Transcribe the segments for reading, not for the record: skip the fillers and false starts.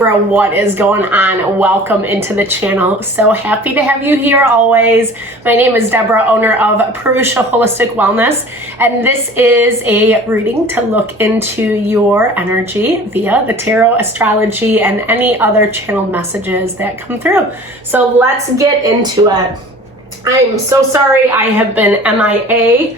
Libra, what is going on? Welcome into the channel. So happy to have you here always. My name is Deborah, owner of Purusha Holistic Wellness, and this is a reading to look into your energy via the tarot, astrology, and any other channeled messages that come through. So let's get into it. I'm so sorry I have been MIA.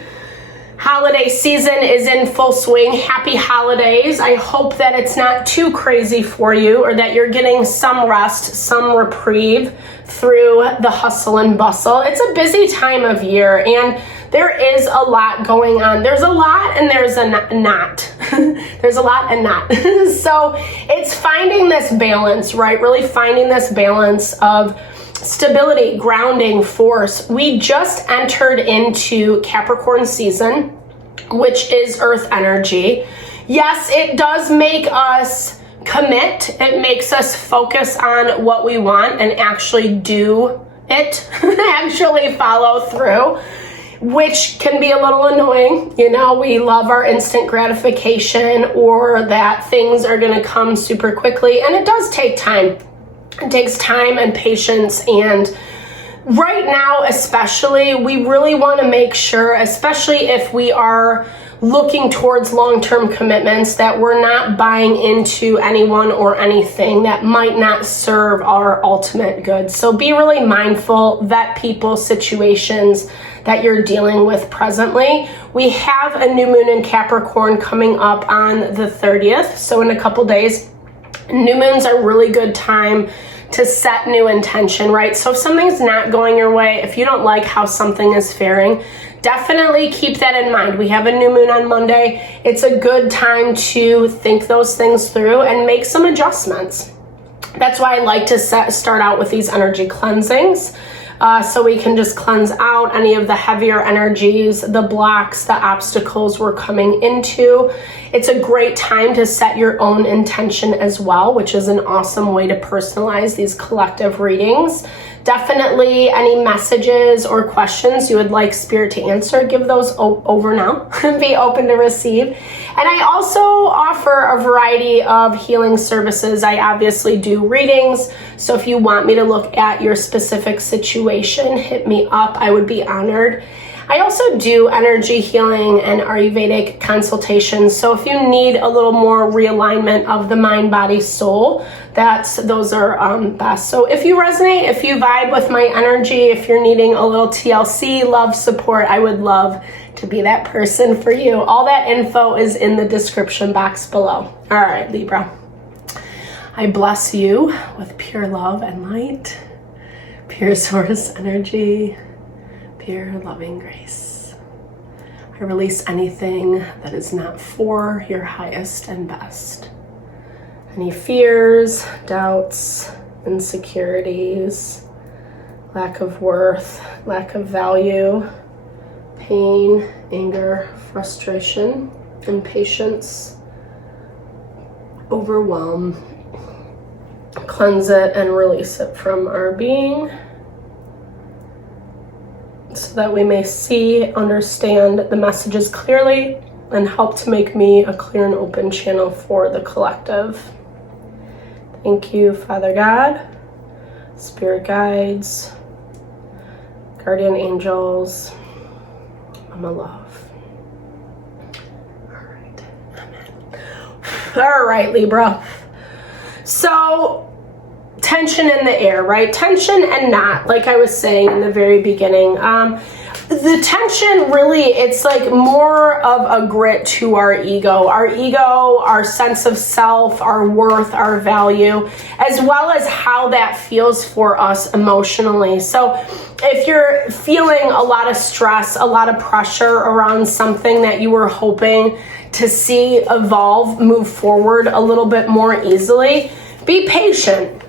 Holiday season is in full swing. Happy holidays. I hope that it's not too crazy for you, or that you're getting some rest, some reprieve through the hustle and bustle. It's a busy time of year, and there is a lot going on. There's a lot and there's a not. There's a lot and not. So it's finding this balance, right? Really finding this balance of stability, grounding, force. We just entered into Capricorn season, which is earth energy. Yes, it does make us commit. It makes us focus on what we want and actually do it, actually follow through, which can be a little annoying. You know, we love our instant gratification, or that things are going to come super quickly, and it does take time. It takes time and patience, and right now especially, we really want to make sure, especially if we are looking towards long-term commitments, that we're not buying into anyone or anything that might not serve our ultimate good. So be really mindful, vet people, situations that you're dealing with presently. We have a new moon in Capricorn coming up on the 30th, so in a couple days. New moons are a really good time to set new intention, right? So if something's not going your way, if you don't like how something is faring, definitely keep that in mind. We have a new moon on Monday. It's a good time to think those things through and make some adjustments. That's why I like to start out with these energy cleansings. So we can just cleanse out any of the heavier energies, the blocks, the obstacles we're coming into. It's a great time to set your own intention as well, which is an awesome way to personalize these collective readings. Definitely any messages or questions you would like Spirit to answer, give those over now. Be open to receive. And I also offer a variety of healing services. I obviously do readings, so if you want me to look at your specific situation, hit me up. I would be honored. I also do energy healing and Ayurvedic consultations. So if you need a little more realignment of the mind, body, soul, those are best. So if you resonate, if you vibe with my energy, if you're needing a little TLC, love, support, I would love to be that person for you. All that info is in the description box below. All right, Libra. I bless you with pure love and light, pure source energy, pure loving grace. I release anything that is not for your highest and best. Any fears, doubts, insecurities, lack of worth, lack of value, pain, anger, frustration, impatience, overwhelm. Cleanse it and release it from our being, so that we may see, understand the messages clearly, and help to make me a clear and open channel for the collective. Thank you, Father God, Spirit guides, guardian angels, Mama Love. All right, amen. All right, Libra. So, tension in the air, right? Tension and not, like I was saying in the very beginning. The tension really, it's like more of a grit to our ego, our sense of self, our worth, our value, as well as how that feels for us emotionally. So if you're feeling a lot of stress, a lot of pressure around something that you were hoping to see evolve, move forward a little bit more easily, be patient.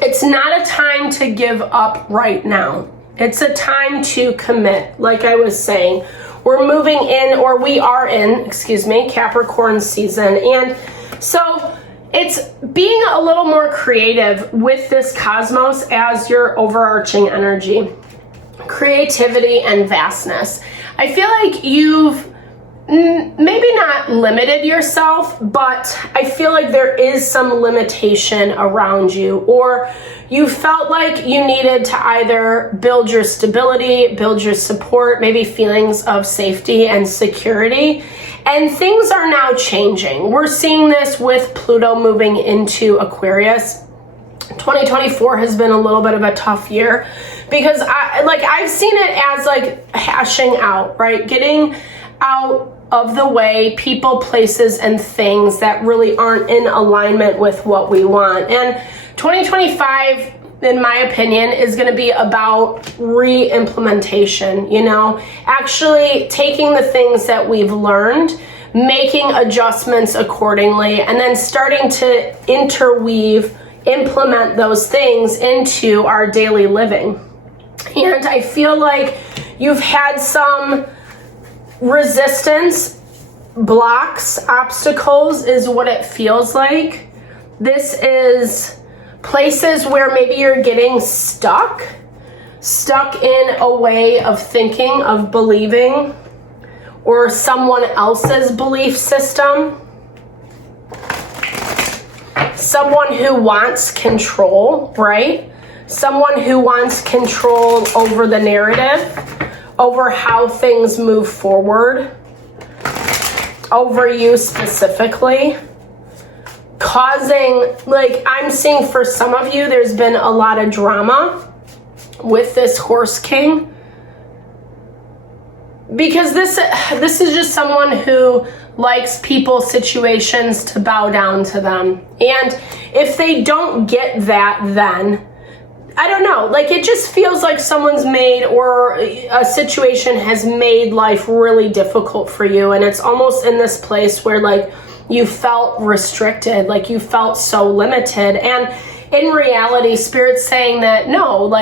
It's not a time to give up right now. It's a time to commit. Like I was saying, we're moving in, or we are in, Capricorn season. And so it's being a little more creative with this cosmos as your overarching energy. Creativity and vastness. I feel like you've maybe not limited yourself, but I feel like there is some limitation around you, or you felt like you needed to either build your stability, build your support, maybe feelings of safety and security. And things are now changing. We're seeing this with Pluto moving into Aquarius. 2024 has been a little bit of a tough year because I've seen it as like hashing out, right? Getting out of the way people, places, and things that really aren't in alignment with what we want. And 2025, in my opinion, is going to be about re-implementation, actually taking the things that we've learned, making adjustments accordingly, and then starting to implement those things into our daily living. And I feel like you've had some resistance, blocks, obstacles is what it feels like. This is places where maybe you're getting stuck in a way of thinking, of believing, or someone else's belief system. Someone who wants control, right? Someone who wants control over the narrative, over how things move forward, over you specifically, causing, I'm seeing for some of you, there's been a lot of drama with this Horse King, because this is just someone who likes people, situations to bow down to them. And if they don't get that, then I don't know, it just feels like someone's made, or a situation has made life really difficult for you. And it's almost in this place where you felt restricted, you felt so limited. And in reality, Spirit's saying that no,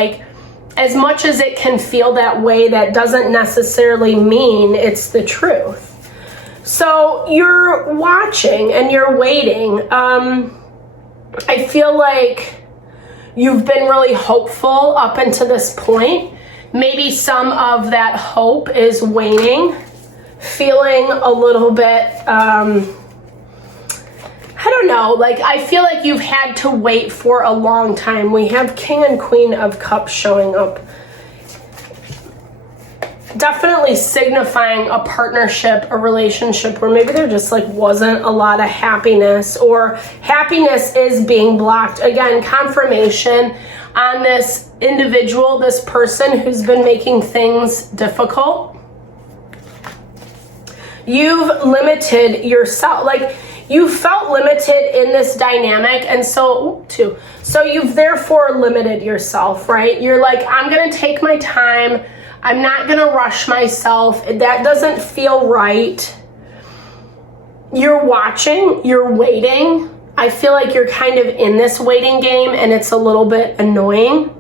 as much as it can feel that way, that doesn't necessarily mean it's the truth. So you're watching and you're waiting. I feel like you've been really hopeful up until this point. Maybe some of that hope is waning, feeling a little bit, I don't know, I feel like you've had to wait for a long time. We have King and Queen of Cups showing up. Definitely signifying a partnership, a relationship where maybe there just wasn't a lot of happiness, or happiness is being blocked. Again, confirmation on this individual, this person who's been making things difficult. You've limited yourself. You felt limited in this dynamic, and so you've therefore limited yourself, right? You're I'm going to take my time. I'm not going to rush myself. That doesn't feel right. You're watching, you're waiting. I feel like you're kind of in this waiting game, and it's a little bit annoying.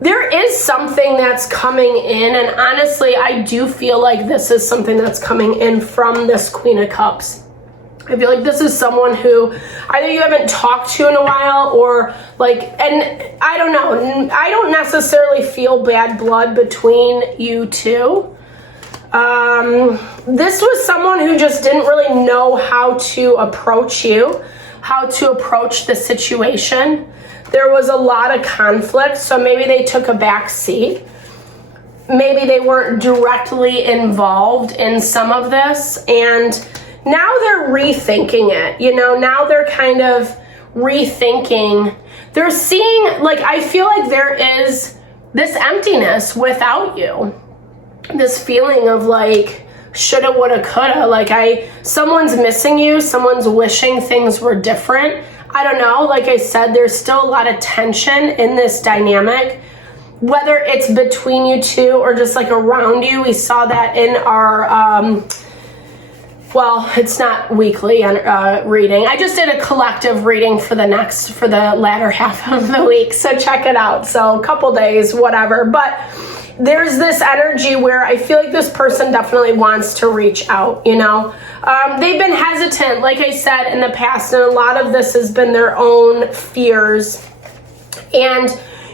There is something that's coming in, and honestly, I do feel like this is something that's coming in from this Queen of Cups. I feel like this is someone who either you haven't talked to in a while, or and I don't know, I don't necessarily feel bad blood between you two. This was someone who just didn't really know how to approach you, how to approach the situation. There was a lot of conflict, so maybe they took a back seat. Maybe they weren't directly involved in some of this, and now they're rethinking it, now they're kind of rethinking. They're seeing, I feel like there is this emptiness without you. This feeling of shoulda, woulda, coulda. Someone's missing you, someone's wishing things were different. I don't know, like I said, there's still a lot of tension in this dynamic, whether it's between you two or just around you. We saw that in our, well, it's not weekly reading. I just did a collective reading for the latter half of the week. So check it out. So a couple days, whatever. But there's this energy where I feel like this person definitely wants to reach out, They've been hesitant, like I said, in the past. And a lot of this has been their own fears. And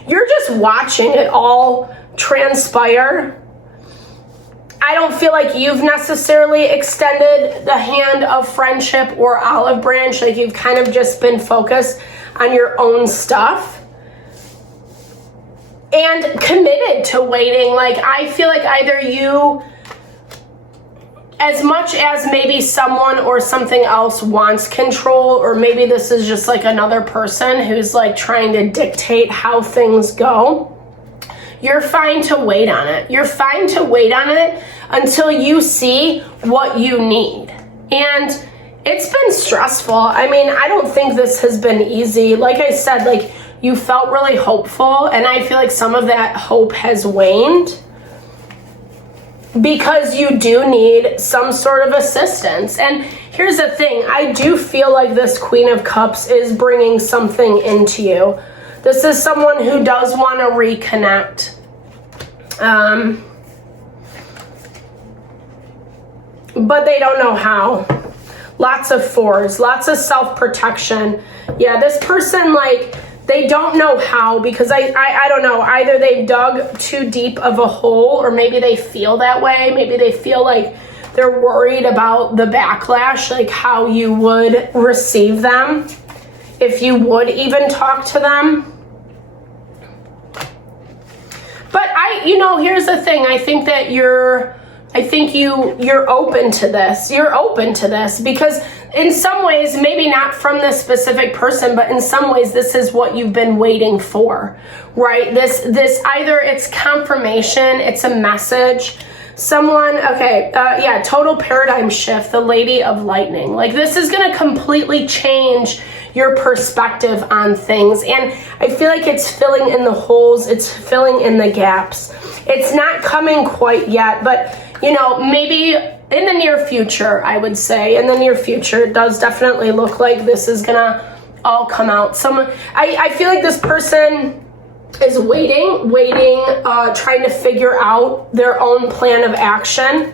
you're just watching it all transpire. I don't feel like you've necessarily extended the hand of friendship or olive branch. Like you've kind of just been focused on your own stuff and committed to waiting. Like I feel like either you, as much as maybe someone or something else wants control, or maybe this is just like another person who's like trying to dictate how things go, you're fine to wait on it. You're fine to wait on it until you see what you need. And it's been stressful. I mean, I don't think this has been easy. Like I said, like you felt really hopeful, and I feel like some of that hope has waned because you do need some sort of assistance. And here's the thing, I do feel like this Queen of Cups is bringing something into you. This is someone who does want to reconnect. But they don't know how. Lots of fours, lots of self-protection. Yeah, this person, like, they don't know how, because I don't know, either they dug too deep of a hole, or maybe they feel that way. Maybe they feel like they're worried about the backlash, like how you would receive them, if you would even talk to them. But here's the thing. I think that you're open to this. You're open to this because in some ways, maybe not from this specific person, but in some ways, this is what you've been waiting for, right? This either it's confirmation, it's a message. Someone, total paradigm shift, the Lady of Lightning. Like this is going to completely change your perspective on things. And I feel like it's filling in the holes. It's filling in the gaps. It's not coming quite yet, but maybe in the near future, I would say, in the near future, it does definitely look like this is gonna all come out. I feel like this person is waiting, trying to figure out their own plan of action.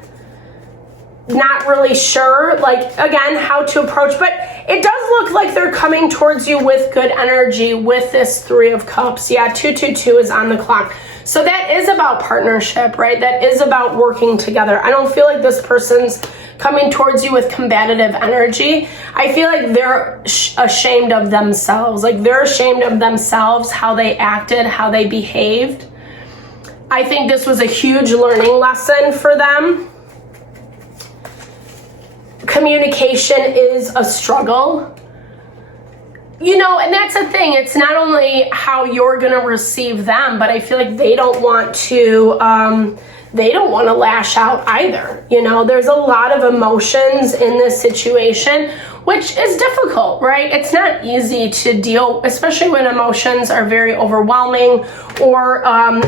Not really sure, like, again, how to approach, but it does look like they're coming towards you with good energy with this Three of Cups. Yeah, 222 is on the clock. So that is about partnership, right? That is about working together. I don't feel like this person's coming towards you with combative energy. I feel like they're ashamed of themselves. Like they're ashamed of themselves, how they acted, how they behaved. I think this was a huge learning lesson for them. Communication is a struggle. And that's the thing. It's not only how you're going to receive them, but I feel like they don't want to lash out either. There's a lot of emotions in this situation, which is difficult, right? It's not easy to deal, especially when emotions are very overwhelming, or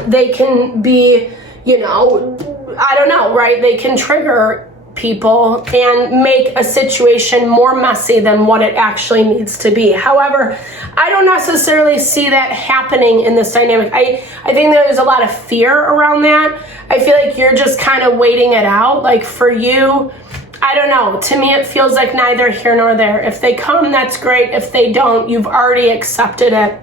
they can be, I don't know, right? They can trigger people and make a situation more messy than what it actually needs to be. However, I don't necessarily see that happening in this dynamic. I think there's a lot of fear around that. I feel like you're just kind of waiting it out. Like for you, I don't know. To me, it feels like neither here nor there. If they come, that's great. If they don't, you've already accepted it.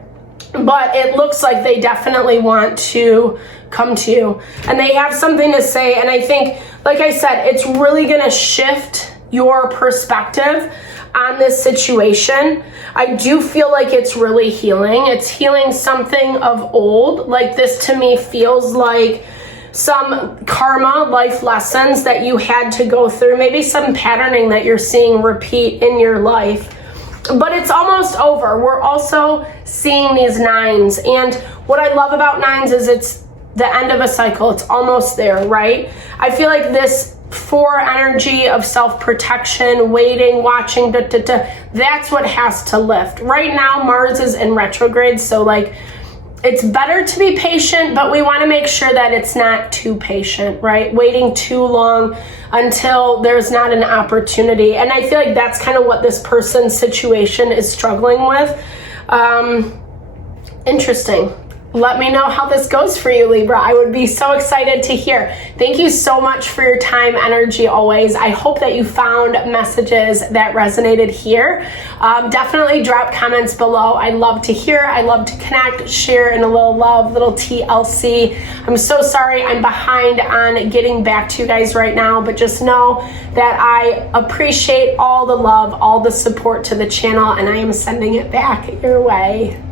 But it looks like they definitely want to come to you, and they have something to say. And I think, like I said, it's really going to shift your perspective on this situation. I do feel like it's really healing. It's healing something of old. Like this to me feels like some karma, life lessons that you had to go through, maybe some patterning that you're seeing repeat in your life. But it's almost over. We're also seeing these nines. And what I love about nines is it's the end of a cycle. It's almost there, right? I feel like this 4 energy of self-protection, waiting, watching, that's what has to lift. Right now, Mars is in retrograde. So like, it's better to be patient, but we want to make sure that it's not too patient, right? Waiting too long until there's not an opportunity. And I feel like that's kind of what this person's situation is struggling with. Interesting. let me know how this goes for you, Libra. I would be so excited to hear. Thank you so much for your time, energy always. I hope that you found messages that resonated here. Definitely drop comments below. I love to hear. I love to connect, share, and a little love, little TLC. I'm so sorry I'm behind on getting back to you guys right now, but just know that I appreciate all the love, all the support to the channel, and I am sending it back your way.